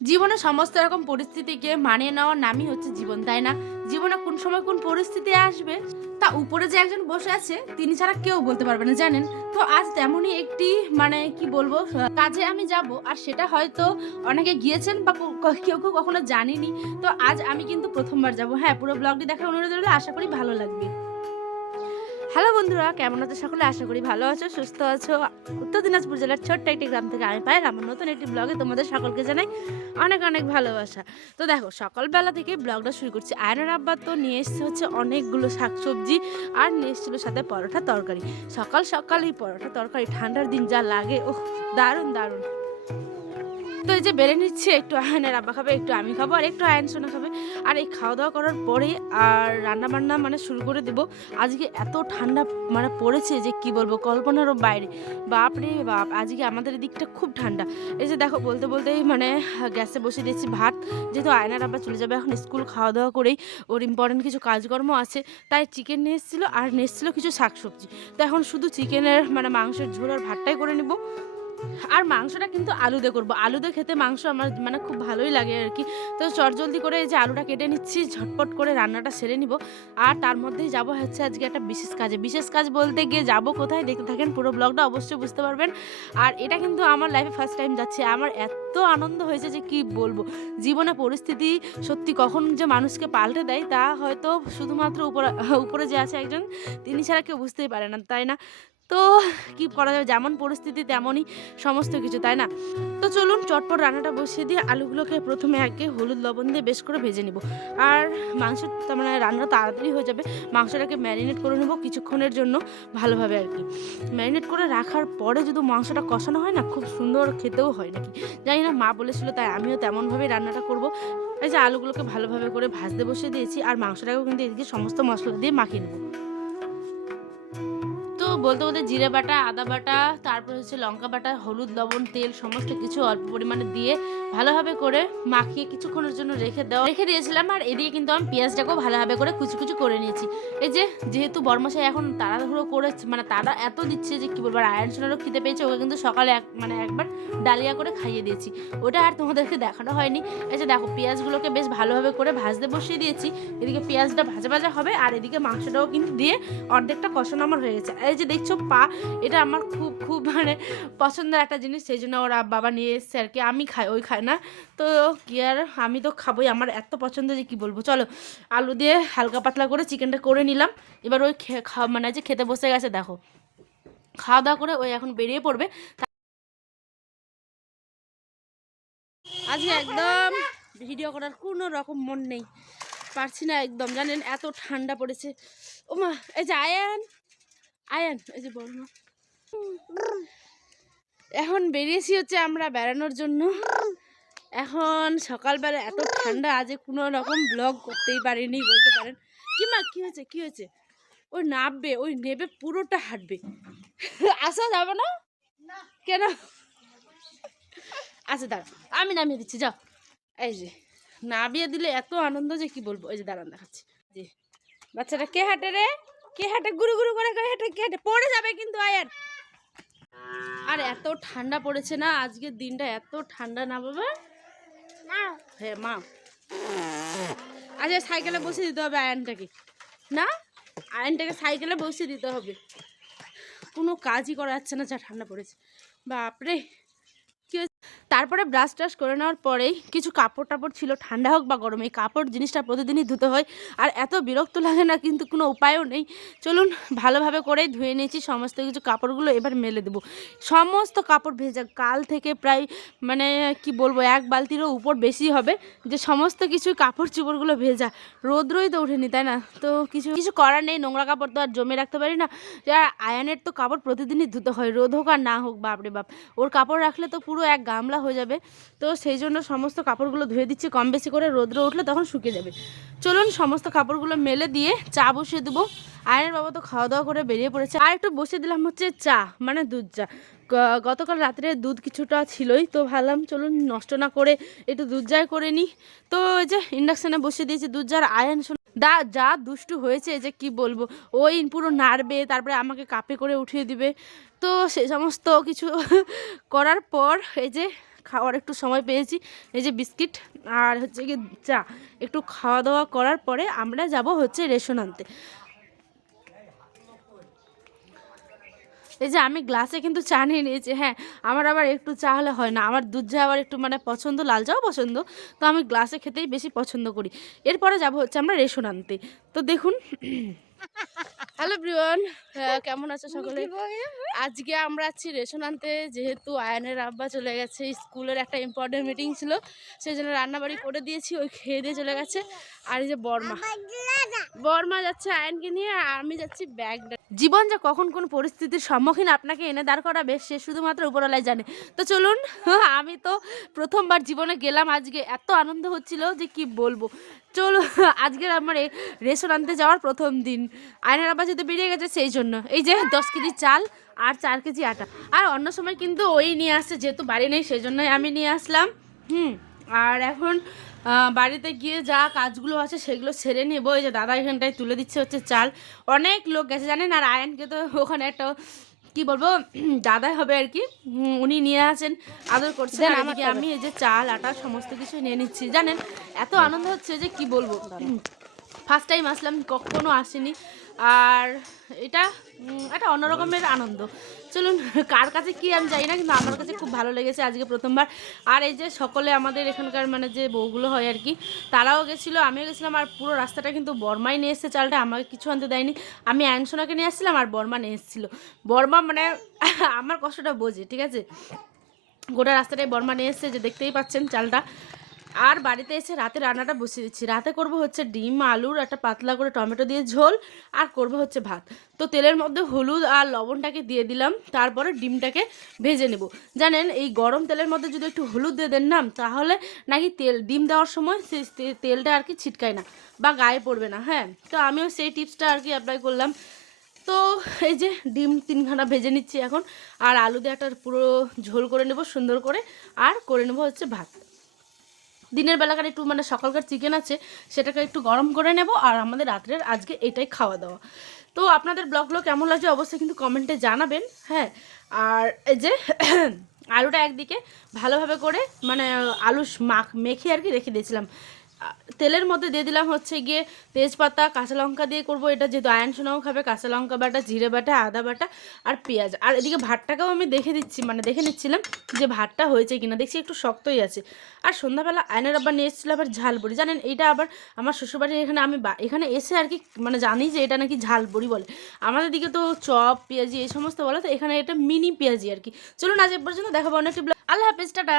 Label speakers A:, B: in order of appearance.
A: জীবনে সমস্ত রকম পরিস্থিতিকে মানিয়ে নেওয়ার নামই হচ্ছে জীবন, তাই না? জীবনে কোন সময় কোন পরিস্থিতি আসবে, তা উপরে যে একজন বসে আছে, তিনি ছাড়া কেউ বলতে পারবে না, জানেন? তো আজ তেমনই একটি মানে কি বলব, কাজে আমি যাব, আর সেটা হয়তো অনেকে গিয়েছেন বা কেউ কেউ কখনো জানিনি। তো আজ আমি কিন্তু প্রথমবার যাব। হ্যাঁ পুরো ব্লগটি দেখার অনুরোধ রইল, আশা করি ভালো লাগবে। বন্ধুরা, কেমন আছো সকলে? আশা করি ভালো আছো, সুস্থ আছো। উত্তর দিনাজপুর জেলার ছোট্ট একটি গ্রাম থেকে আমি পাই আমার নতুন একটি ব্লগে তোমাদের সকলকে জানাই অনেক অনেক ভালোবাসা। তো দেখো, সকালবেলা থেকে ব্লগটা শুরু করছি। আয়নার আব্বা তো নিয়ে এসছে হচ্ছে অনেকগুলো শাকসবজি আর নিয়ে এসেছিল সাথে পরোটা তরকারি। সকাল সকাল এই পরোটা তরকারি ঠান্ডার দিন যা লাগে ও দারুণ দারুণ। তো এই যে বেড়ে নিচ্ছে, একটু আয়নের আব্বা খাবে, একটু আমি খাব, আর একটু আয়ন সোনা খাবে। আর এই খাওয়া দাওয়া করার পরে আর রান্না বান্না মানে শুরু করে দেবো। আজকে এত ঠান্ডা মানে পড়েছে যে কি বলব, কল্পনারও বাইরে। বাপরে বাপ, আজকে আমাদের দিকটা খুব ঠান্ডা। এই যে দেখো, বলতে বলতেই মানে গ্যাসে বসে দিয়েছি ভাত। যেহেতু আয়নার আবার চলে যাবে এখন স্কুল খাওয়া দাওয়া করেই, ওর ইম্পর্টেন্ট কিছু কাজকর্ম আছে। তাই চিকেন নিয়ে এসেছিল আর নিয়ে এসেছিল কিছু শাকসবজি। তো এখন শুধু চিকেনের মানে মাংসের ঝোল আর ভাতটাই করে নেব। আর মাংসটা কিন্তু আলু দিয়ে করব। আলু দিয়ে খেতে মাংস আমার মানে খুব ভালোই লাগে আর কি। তো চটজলদি করে এই যে আলুটা কেটে নিচ্ছি, ঝটপট করে রান্নাটা সেরে নিব। আর তার মধ্যেই যাব হচ্ছে আজকে একটা বিশেষ কাজে। বিশেষ কাজ বলতে গিয়ে যাব কোথায় দেখতে থাকেন পুরো ব্লগটা অবশ্যই বুঝতে পারবেন। আর এটা কিন্তু আমার লাইফে ফার্স্ট টাইম যাচ্ছে। আমার এত আনন্দ হয়েছে যে কি বলব? জীবনে পরিস্থিতি সত্যি কখন যে মানুষকে পাল্টে দেয় তা হয়তো শুধুমাত্র উপরে উপরে যে আছে একজন, তিনি ছাড়া কেউ বুঝতেই পারে না, তাই না? তো কি করা যাবে? যেমন পরিস্থিতি, তেমনই সমস্ত কিছু, তাই না? তো চলুন চটপট রান্নাটা বসিয়ে দিয়ে আলুগুলোকে প্রথমে আগে হলুদ, লবণ দিয়ে বেশ করে ভেজে নিব। আর মাংস মানে রান্না তাড়াতাড়ি হয়ে যাবে। মাংসটাকে ম্যারিনেট করে নেব কিছুক্ষণের জন্য ভালোভাবে আর কি। ম্যারিনেট করে রাখার পরে যদি মাংসটা কষানো হয় না, খুব সুন্দর খেতেও হয় নাকি? জানি না, মা বলেছিল, তাই আমিও তেমনভাবেই রান্নাটা করব। এই যে আলুগুলোকে ভালোভাবে করে ভাজতে বসিয়ে দিয়েছি, আর মাংসটাকেও কিন্তু এদিকে সমস্ত মশলা দিয়ে মাখিয়ে নেব। বলতে বলতে জিরে বাটা, আদা বাটা, তারপর হচ্ছে লঙ্কা বাটা, হলুদ, লবণ, তেল সমস্ত কিছু অল্প পরিমাণে দিয়ে ভালোভাবে করে মাখিয়ে কিছুক্ষণের জন্য রেখে দেওয়া রেখে দিয়েছিলাম আর এদিকে কিন্তু আমি পেঁয়াজটাকেও ভালোভাবে করে কুচি কুচি করে নিয়েছি। এই যে যেহেতু বর্মশাই এখন তাড়াহুড়ো করে মানে তারা এত দিচ্ছে যে কি বলব, আর আয়রন সোনারও খিদে পেয়েছে, ওকে কিন্তু সকালে এক মানে একবার ডালিয়া করে খাইয়ে দিয়েছি। ওটা আর তোমাদেরকে দেখানো হয়নি। এই যে দেখো, পেঁয়াজগুলোকে বেশ ভালোভাবে করে ভাজতে বসিয়ে দিয়েছি। এদিকে পেঁয়াজটা ভাজা ভাজা হবে, আর এদিকে মাংসটাও কিন্তু দিয়ে অর্ধেকটা কষানো আমার হয়ে গেছে। এই যে দেখছ? পা, এটা আমার খুব খুব মানে পছন্দের একটা জিনিস, সেই জন্য ওরা বাবা নিয়ে এসছে আর কি। আমি খাই, ওই খাই না। তো কি আর, আমি তো খাবোই। আমার এত পছন্দ যে কি বলব? চলো, আলু দিয়ে হালকা পাতলা করে চিকেনটা করে নিলাম। এবার ওই মানে যে খেতে বসে গেছে, দেখো। খাওয়া দাওয়া করে ওই এখন বেরিয়ে পড়বে। আজকে একদম ভিডিও করার কোনো রকম মন নেই। পারছি না একদম, জানেন? এত ঠান্ডা পড়েছে। ওমা, এই যে আয়ান। আয়ান এই যে বড়। এখন বেরিয়েছি হচ্ছে আমরা বেড়ানোর জন্য। এখন সকালবেলা এত ঠান্ডা আজকে কোনো রকম ব্লগ করতেই পারিনি বলতে পারেন। কি মা কি হয়েছে কি হয়েছে? ওই নামবে ওই নেবে পুরোটা হাঁটবে। আসা যাবে না? কেন? আচ্ছা দাঁড়া আমি নামিয়ে দিচ্ছি যাও। এই যে নামিয়ে দিলে এত আনন্দ যে কি বলব? এই যে দাঁড়ান দেখাচ্ছি। যে বাচ্চাটা কে হাঁটে রে? কে হাঁটে? গুরু গুরু করে করে হাঁটে কে হাঁটে? পড়ে যাবে কিন্তু আয়ার। আর এত ঠান্ডা পড়েছে না আজকের দিনটা এত ঠান্ডা না বাবা। হ্যাঁ মা। আচ্ছা সাইকেলে বসে দিতে হবে আয়নটাকে। না? আয়নটাকে সাইকেলে বসে দিতে হবে। কোনো কাজই করা যাচ্ছে না যা ঠান্ডা পড়েছে। বাপরে? তারপরে ব্রাশ টাশ করে নেওয়ার পরেই কিছু কাপড় টাপড় ছিল, ঠান্ডা হোক বা গরম, এই কাপড় জিনিসটা প্রতিদিনই ধুতে হয়। আর এত বিরক্ত লাগে না কিন্তু কোনো উপায়ও নেই। চলুন ভালোভাবে করেই ধুয়ে নিয়েছি, সমস্ত কিছু কাপড়গুলো এবার মেলে দেবো। সমস্ত কাপড় ভেজা, কাল থেকে প্রায় মানে কি বলব, এক বালতিরও উপর বেশি হবে যে সমস্ত কিছু কাপড় চোপড়গুলো ভেজা। রোদ্রই তো ওঠেনি, তাই না? তো কিছু কিছু করার নেই, নোংরা কাপড় তো আর জমে রাখতে পারি না। আর আয়ানের তো কাপড় প্রতিদিনই ধুতে হয়, রোদ হোক আর না হোক, বাপরে বাপ। ওর কাপড় রাখলে তো পুরো এক গামলা হয়ে যাবে। তো সেই জন্য সমস্ত কাপড়গুলো ধুয়ে দিচ্ছি, কম বেশি করে রোদ্র উঠলে তখন শুকিয়ে যাবে। চলুন সমস্ত কাপড়গুলো মেলে দিয়ে চা বসিয়ে দেবো। আয়নের বাবা তো খাওয়া দাওয়া করে বেরিয়ে পড়েছে। আর একটু বসিয়ে দিলাম হচ্ছে চা মানে দুধ চা। গতকাল রাত্রে দুধ কিছুটা ছিলই, তো ভাবলাম চলুন নষ্ট না করে একটু দুধ চাই করে নিই। তো ওই যে ইন্ডাকশানে বসিয়ে দিয়েছি দুধ চার আয়ন দা, যা দুষ্টু হয়েছে যে কি বলব, ওই পুরো নাড়বে, তারপরে আমাকে কাপে করে উঠিয়ে দিবে। তো সে সমস্ত কিছু করার পর এই যে খাওয়ার একটু সময় পেয়েছি, এই যে বিস্কিট আর হচ্ছে কি চা, একটু খাওয়া দাওয়া করার পরে আমরা যাব হচ্ছে রেশন আনতে। এই যে আমি গ্লাসে কিন্তু চা নিয়ে নিয়েছি হ্যাঁ আমার আবার একটু চা হলে হয় না, আমার দুধ চা আবার একটু মানে পছন্দ, লাল চাও পছন্দ, তো আমি গ্লাসে খেতেই বেশি পছন্দ করি। এরপরে যাব হচ্ছে আমরা রেশন আনতে। তো দেখুন হ্যালো ব্রিওয়ান কেমন আছো সকলে? আজকে আমরা আছি রেশন আনতে যেহেতু আয়নের আব্বা চলে গেছে স্কুলের একটা ইম্পর্টেন্ট মিটিং ছিল সেই জন্য রান্নাবাড়ি করে দিয়েছি ওই খেয়ে দিয়ে চলে গেছে। আর এই যে বর্মা। বর্মা যাচ্ছে আয়নকে নিয়ে আর আমি যাচ্ছি ব্যাগ জীবন যে কখন কোন পরিস্থিতির সম্মুখীন আপনাকে এনে দাঁড় করাবে সে শুধুমাত্র উপরওয়ালাই জানে। তো চলুন আমি তো প্রথমবার জীবনে গেলাম আজকে এত আনন্দ হচ্ছিল যে কি বলব? চলো, আজকের আমার রেশন আনতে যাওয়ার প্রথম দিন। আয়নার আবার যেহেতু বেরিয়ে গেছে, সেই জন্য। এই যে দশ কেজি চাল আর চার কেজি আটা। আর অন্য সময় কিন্তু ওই নিয়ে আসছে, যেহেতু বাড়ি নেই, সেই জন্যই আমি নিয়ে আসলাম। হুম, আর এখন বাড়িতে গিয়ে যা কাজগুলো আছে, সেগুলো সেরে নেব। এই যে দাদা এখানটায় তুলে দিচ্ছে হচ্ছে চাল। অনেক লোক গেছে, জানেন? আর আয়নকে তো ওখানে একটা কি বলব দাদাই হবে আর কি। উনি নিয়ে আসেন আদর করছেন। আমি এই যে চাল আটা সমস্ত কিছু নিয়ে নিচ্ছি জানেন? এত আনন্দ হচ্ছে যে কি বলব? ফার্স্ট টাইম আসলাম, কখনো আসিনি। আর এটা একটা অন্যরকমের আনন্দ। চলুন, কার কাছে কি আমি জানি না, কিন্তু আমার কাছে খুব ভালো লেগেছে আজকে প্রথমবার। আর এই যে সকলে আমাদের এখানকার মানে যে বউগুলো হয় আর কি, তারাও গেছিল, আমিও গেছিলাম, আর পুরো রাস্তাটা কিন্তু বর্মাই নিয়ে এসেছে চালটা, আমাকে কিছু আনতে দেয়নি। আমি অ্যানসোনাকে নিয়ে আসছিলাম, আর বর্মা নিয়ে এসেছিল। বর্মা মানে আমার কষ্টটা বোঝে, ঠিক আছে? গোটা রাস্তাটাই বর্মা নিয়ে এসছে, যে দেখতেই পাচ্ছেন চালটা। আর বাড়িতে এসে রাতে রান্নাটা বসিয়ে দিচ্ছি। রাতে করব হচ্ছে ডিম, আলুর একটা পাতলা করে টমেটো দিয়ে ঝোল, আর করব হচ্ছে ভাত। তো তেলের মধ্যে হলুদ আর লবণটাকে দিয়ে দিলাম, তারপরে ডিমটাকে ভেজে নেব। জানেন, এই গরম তেলের মধ্যে যদি একটু হলুদ দিয়ে দেন না, তাহলে নাকি তেল, ডিম দেওয়ার সময় সেই তেলটা আর কি ছিটকায় না বা গায়ে পড়বে না হ্যাঁ? তো আমিও সেই টিপসটা আর কি অ্যাপ্লাই করলাম। তো এই যে ডিম তিনখানা ভেজে নিচ্ছি এখন, আর আলু দিয়ে একটা পুরো ঝোল করে নেব, সুন্দর করে, আর করে নেব হচ্ছে ভাত। দিনের বেলাকার একটু মানে সকালকার চিকেন আছে, সেটাকে একটু গরম করে নেব আর আমাদের রাত্রের আজকে এটাই খাওয়া দাওয়া। তো আপনাদের ব্লগগুলো কেমন লাগছে অবশ্যই কিন্তু কমেন্টে জানাবেন হ্যাঁ। আর এই যে আলুটা একদিকে ভালোভাবে করে মানে আলু মাখ, মেখে আর কি রেখে দিয়েছিলাম। তেলের মধ্যে দিয়ে দিলাম হচ্ছে গিয়ে তেজপাতা, কাঁচা লঙ্কা দিয়ে করব। এটা যেহেতু আয়ন সোনাও খাবে, কাঁচা লঙ্কা বাটা, জিরে বাটা, আদা বাটা আর পেঁয়াজ। আর এদিকে ভাতটাকেও আমি দেখে দিচ্ছি মানে দেখে নিচ্ছিলাম যে ভাতটা হয়েছে কিনা। দেখছি একটু শক্তই আছে। আর সন্ধ্যাবেলা আয়নের আবার নিয়ে এসেছিল আবার ঝালবড়ি। জানেন, এইটা আবার আমার শ্বশুরবাড়ির এখানে আমি এখানে এসে আর কি মানে জানি যে এটা নাকি ঝালবড়ি বলে। আমাদের দিকে তো চপ, পেঁয়াজি এই সমস্ত বলে তো এখানে এটা মিনি পেঁয়াজি আর কি। চলুন আজ এ পর্যন্ত দেখাবো অনেকটি আল্লাহ হাফেজ, টাটা।